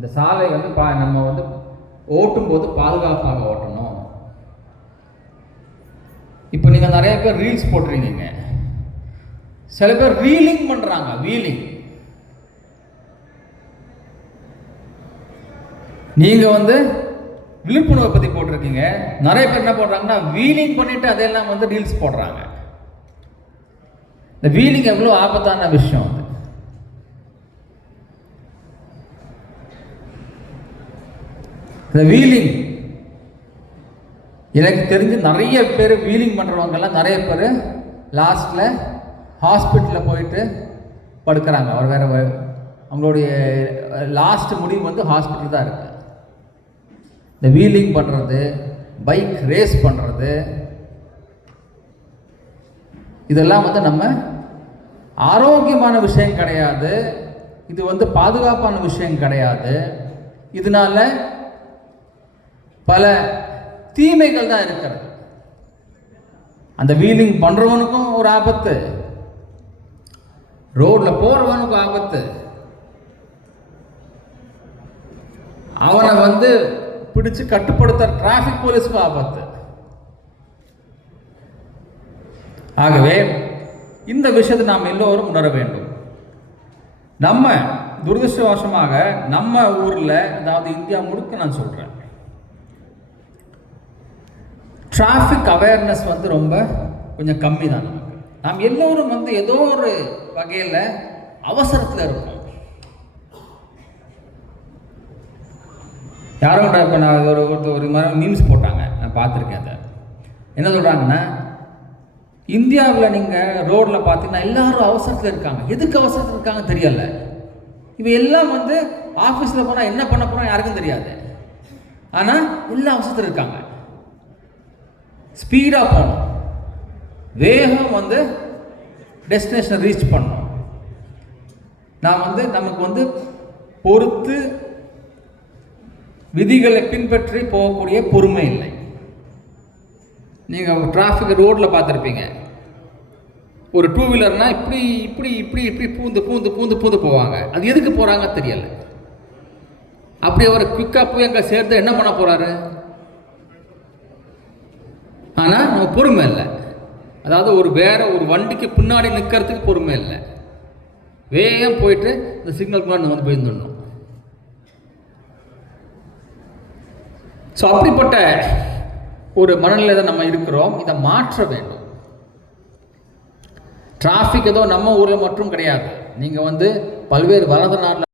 இந்த சாலை வந்து பா நம்ம வந்து ஓட்டும்போது பாதுகாப்பாக ஓட்டணும். இப்போ நீங்கள் நிறைய பேர் ரீல்ஸ் போட்டுறீங்க சில பேர் ரீலிங் பண்ணுறாங்க வீலிங் நீங்கள் வந்து விழிப்புணர்வை பற்றி போட்டிருக்கீங்க. நிறைய பேர் என்ன போடுறாங்கன்னா வீலிங் பண்ணிவிட்டு அதெல்லாம் வந்து ரீல்ஸ் போடுறாங்க. இந்த வீலிங் எவ்வளோ ஆபத்தான விஷயம் அது இந்த வீலிங் எனக்கு தெரிஞ்சு நிறைய பேர் வீலிங் பண்ணுறவங்கெல்லாம் நிறைய பேர் லாஸ்ட்டில் ஹாஸ்பிட்டலில் போயிட்டு படுக்கிறாங்க. அவர் வேறு அவங்களுடைய லாஸ்ட் முடிவு வந்து ஹாஸ்பிட்டல் தான் இருக்குது இந்த வீலிங் பண்ணுறது பைக் ரேஸ் பண்ணுறது இதெல்லாம் வந்து நம்ம ஆரோக்கியமான விஷயம் கிடையாது. இது வந்து பாதுகாப்பான விஷயம் கிடையாது. இதனால பல தீமைகள் தான் இருக்கிறது. அந்த வீலிங் பண்றவனுக்கும் ஒரு ஆபத்து. ரோட்ல போறவனுக்கும் ஆபத்து. அவனை வந்து பிடிச்சு கட்டுப்படுத்த டிராஃபிக் போலீஸுக்கும் ஆபத்து. ஆகவே இந்த விஷயத்தை நாம் எல்லோரும் உணர வேண்டும். நம்ம துரதிருஷ்டவசமாக நம்ம ஊரில் அதாவது இந்தியா முழுக்க நான் சொல்கிறேன் டிராஃபிக் அவேர்னஸ் வந்து ரொம்ப கொஞ்சம் கம்மி தான் நமக்கு. நாம் எல்லோரும் வந்து ஏதோ ஒரு வகையில் அவசரத்தில் இருக்கோம். யாரோ இப்போ நான் ஒரு ஒருத்தர் ஒரு மாதிரி மீம்ஸ் போட்டாங்க. நான் பார்த்துருக்கேன் அதை. என்ன சொல்கிறாங்கன்னா இந்தியாவில் நீங்கள் ரோடில் பார்த்தீங்கன்னா எல்லாரும் அவசரத்தில் இருக்காங்க. எதுக்கு அவசரத்தில் இருக்காங்க தெரியல. இவை எல்லாம் வந்து ஆஃபீஸில் போனால் என்ன பண்ண போகிறோம் யாருக்கும் தெரியாது. ஆனால் எல்லா அவசரத்தில் இருக்காங்க. ஸ்பீடாக போகணும் வேகம் வந்து டெஸ்டினேஷனை ரீச் பண்ணணும். நான் வந்து நமக்கு வந்து பொறுத்து விதிகளை பின்பற்றி போகக்கூடிய பொறுமை இல்லை. நீங்கள் டிராஃபிக் ரோட்டில் பார்த்துருப்பீங்க. ஒரு டூ வீலர்னால் இப்படி இப்படி இப்படி இப்படி பூந்து பூந்து பூந்து பூந்து போவாங்க. அது எதுக்கு போகிறாங்க தெரியலை. அப்படி அவர் குயிக்காக போய் அங்கே சேர்ந்து என்ன பண்ண போகிறாரு ஆனால் நமக்கு பொறுமை இல்லை. அதாவது ஒரு வேற ஒரு வண்டிக்கு பின்னாடி நிற்கிறதுக்கு பொறுமை இல்லை. வேகம் போயிட்டு இந்த சிக்னல் முன்னாடி வந்து போயிருந்துடணும். ஸோ அப்படிப்பட்ட ஒரு மனநிலை தான் நம்ம இருக்கிறோம். இதை மாற்ற வேண்டும். டிராஃபிக் ஏதோ நம்ம ஊரில் மட்டும் கிடையாது. நீங்கள் வந்து பல்வேறு வலது நாட்டில்